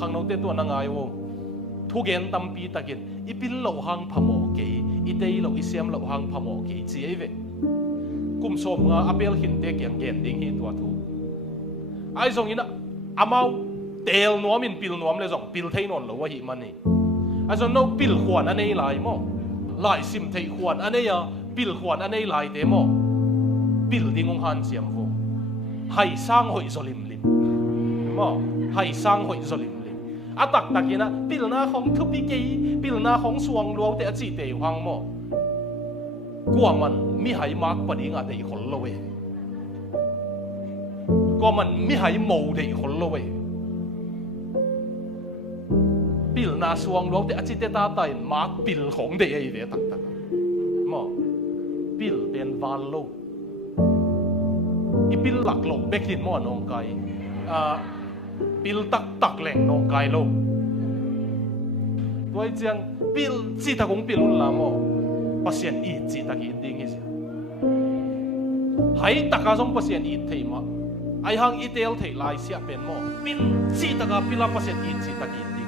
hàng nông tết tuần ngai wo thu gen tâm pi takin ipil lo hang phamo ke itei lo isiam lo hang phamo ke chi ai ve kum som nga apel hin te kyang gen ding hi tua thu ai zong ina amau tel nuam in pil nuam le zong pil thei non lo wa hi mani ai zong no pil khwan anei lai mo lai sim thei khwan anei ya pil khwan anei lai te mo pil ding ong han siam ho hai sang hoi zolim lim mo hai sang hoi zolim atak takina pil na khong thupi ke pil na khong suang luau te achi te hang mo kuaman mi hai mak pani nga dei khol lo we kuaman mi hai mo dei khol lo we pil na suang luau te achi te ta tai mak pil khong dei ai ve tak tak mo pil ben van lo ipil lak lo bekin mo nong kai pil tak leng nong kai lo tôi chăng pil chỉ ta cũng pil luôn làm mo pasien ít chỉ ta ki ding hi hay ta ka song pasien ít thei ma ai hang itel thei lai sia pen mo pil chỉ ta ka pila pasien ít chỉ ta ki ding